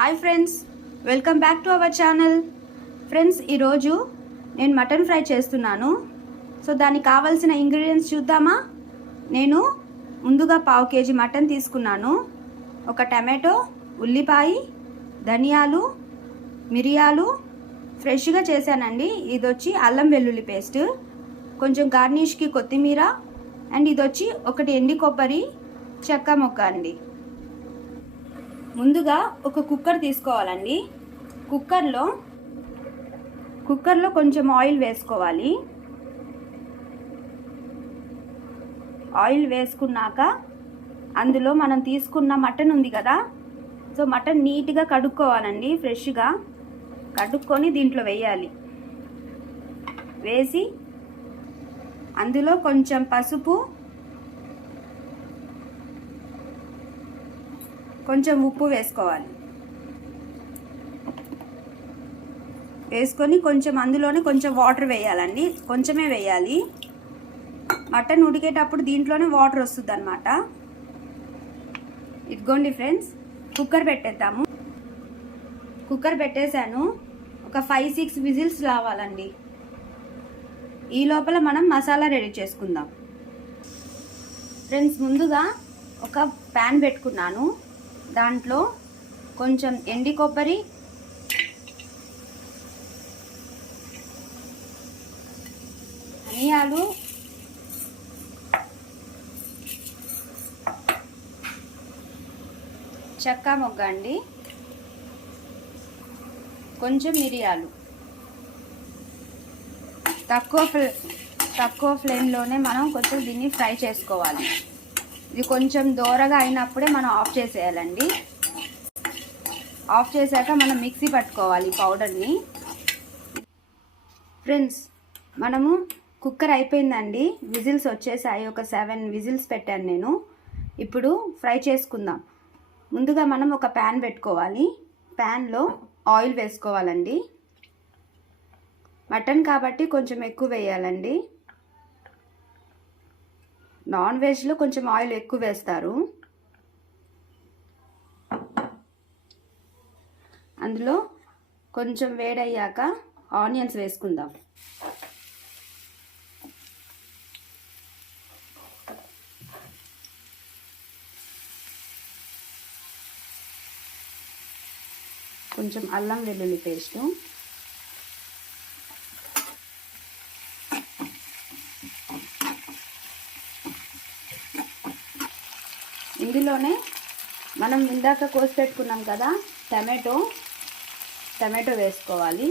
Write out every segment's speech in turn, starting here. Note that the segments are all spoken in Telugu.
Hi friends, welcome back to our channel. Friends, ఈరోజు నేను మటన్ ఫ్రై చేస్తున్నాను. సో దానికి కావాల్సిన ఇంగ్రీడియంట్స్ చూద్దామా. నేను ముందుగా 1/2 kg మటన్ తీసుకున్నాను. ఒక టమాటో, ఉల్లిపాయ, ధనియాలు, మిరియాలు ఫ్రెష్గా చేశానండి. ఇది వచ్చి అల్లం వెల్లుల్లి పేస్ట్, కొంచెం గార్నిష్కి కొత్తిమీర, అండ్ ఇది వచ్చి ఒకటి ఎండి కొబ్బరి, చెక్క మొక్క అండి. ముందుగా ఒక కుక్కర్ తీసుకోవాలండి. కుక్కర్లో కొంచెం ఆయిల్ వేసుకోవాలి. ఆయిల్ వేసుకున్నాక అందులో మనం తీసుకున్న మటన్ ఉంది కదా, సో మటన్ నీట్గా కడుక్కోవాలండి. ఫ్రెష్గా కడుక్కొని దీంట్లో వేయాలి. వేసి అందులో కొంచెం పసుపు, కొంచెం ఉప్పు వేసుకోవాలి. వేసుకొని కొంచెం అందులోనే కొంచెం వాటర్ వేయాలండి. కొంచెమే వేయాలి. మటన్ ఉడికేటప్పుడు దీంట్లోనే వాటర్ వస్తుంది అన్నమాట. ఇదిగోండి ఫ్రెండ్స్, కుక్కర్ పెట్టేద్దాము. కుక్కర్ పెట్టేశాను. ఒక 5-6 విజిల్స్ రావాలండి. ఈ లోపల మనం మసాలా రెడీ చేసుకుందాం. ఫ్రెండ్స్, ముందుగా ఒక ప్యాన్ పెట్టుకున్నాను. దాంట్లో కొంచెం ఎండి కొబ్బరి, ధనియాలు, చెక్క మొగ్గ అండి, కొంచెం మిరియాలు. తక్కువ ఫ్లేమ్లోనే మనం కొంచెం దీన్ని ఫ్రై చేసుకోవాలి. ఇది కొంచెం దోరగా అయినప్పుడే మనం ఆఫ్ చేసేయాలండి. ఆఫ్ చేశాక మనం మిక్సీ పట్టుకోవాలి పౌడర్ని. ఫ్రెండ్స్, మనము కుక్కర్ అయిపోయిందండి. విజిల్స్ వచ్చేసాయి. ఒక 7 విజిల్స్ పెట్టాను నేను. ఇప్పుడు ఫ్రై చేసుకుందాం. ముందుగా మనం ఒక ప్యాన్ పెట్టుకోవాలి. ప్యాన్లో ఆయిల్ వేసుకోవాలండి. మటన్ కాబట్టి కొంచెం ఎక్కువ వేయాలండి. నాన్ వెజ్లో కొంచెం ఆయిల్ ఎక్కువ వేస్తారు. అందులో కొంచెం వేడయ్యాక ఆనియన్స్ వేసుకుందాం. కొంచెం అల్లం వెల్లుల్లి పేస్టు, ఇందులోనే మనం ఇందాక కోసి పెట్టుకున్నాం కదా టమాటో వేసుకోవాలి.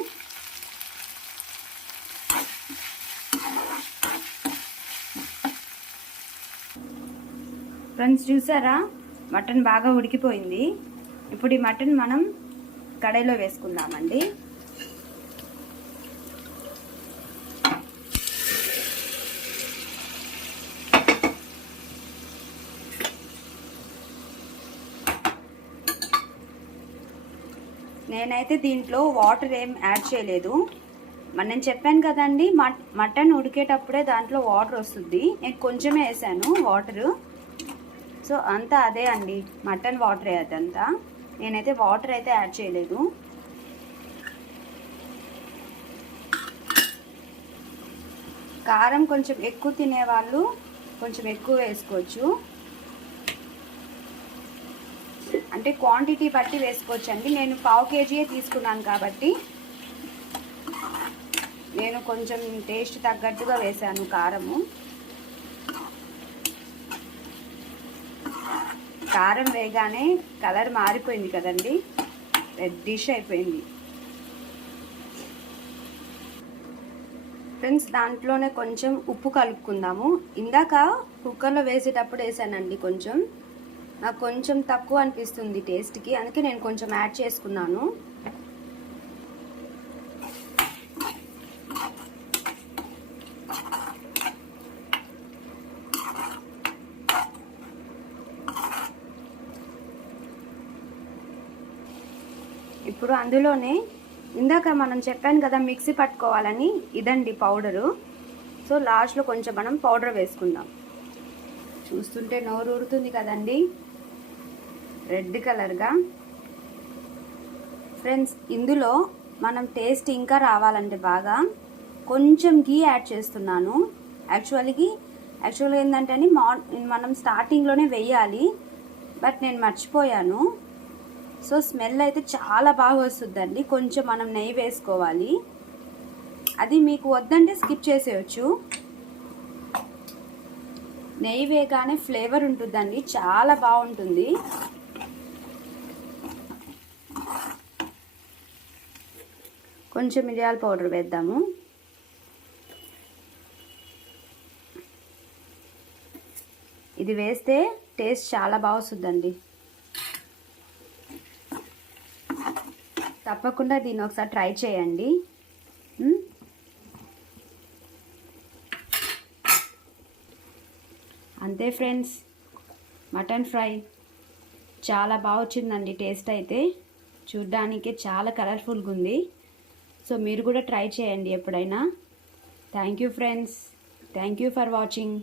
ఫ్రెండ్స్, చూసారా, మటన్ బాగా ఉడికిపోయింది. ఇప్పుడు ఈ మటన్ మనం కడాయిలో వేసుకుందామండి. నేనైతే దీంట్లో వాటర్ ఏం యాడ్ చేయలేదు. నేను చెప్పాను కదండి, మటన్ ఉడికేటప్పుడే దాంట్లో వాటర్ వస్తుంది. నేను కొంచెమే వేసాను వాటరు. సో అంతా అదే అండి, మటన్ వాటరే అదంతా. నేనైతే వాటర్ అయితే యాడ్ చేయలేదు. కారం కొంచెం ఎక్కువ తినేవాళ్ళు కొంచెం ఎక్కువ వేసుకోవచ్చు. అంటే క్వాంటిటీ బట్టి వేసుకోవచ్చు అండి. నేను 1/2 kg తీసుకున్నాను కాబట్టి నేను కొంచెం టేస్ట్ తగ్గట్టుగా వేసాను కారము. కారం వేగానే కలర్ మారిపోయింది కదండి, రెడ్డిష్ అయిపోయింది. ఫ్రెండ్స్, దాంట్లోనే కొంచెం ఉప్పు కలుపుకుందాము. ఇందాక కుక్కర్లో వేసేటప్పుడు వేసానండి. నాకు కొంచెం తక్కువ అనిపిస్తుంది టేస్ట్కి, అందుకే నేను కొంచెం యాడ్ చేసుకున్నాను. ఇప్పుడు అందులోనే ఇందాక మనం చెప్పాను కదా మిక్సీ పట్టుకోవాలని, ఇదండి పౌడరు. సో లాస్ట్లో కొంచెం మనం పౌడర్ వేసుకుందాం. చూస్తుంటే నోరు ఊరుతుంది కదండి. రెడ్ కలర్గా ఫ్రెండ్స్, ఇందులో మనం టేస్ట్ ఇంకా రావాలంటే బాగా కొంచెం గీ యాడ్ చేస్తున్నాను. యాక్చువల్గా ఏంటంటే మనం స్టార్టింగ్లోనే వేయాలి, బట్ నేను మర్చిపోయాను. సో స్మెల్ అయితే చాలా బాగా వస్తుందండి. కొంచెం మనం నెయ్యి వేసుకోవాలి. అది మీకు వద్దంటే స్కిప్ చేసేయచ్చు. నెయ్యి వేయగానే ఫ్లేవర్ ఉంటుందండి, చాలా బాగుంటుంది. కొంచెం మిరియాల పౌడర్ వేద్దాము. ఇది వేస్తే టేస్ట్ చాలా బాగా వస్తుందండి. తప్పకుండా దీన్ని ఒకసారి ట్రై చేయండి. అంతే ఫ్రెండ్స్, మటన్ ఫ్రై చాలా బాగా వచ్చిందండి. టేస్ట్ అయితే చూడ్డానికి చాలా కలర్ఫుల్గా ఉంది. సో మీరు కూడా ట్రై చేయండి ఎప్పుడైనా. Thank you friends, thank you for watching.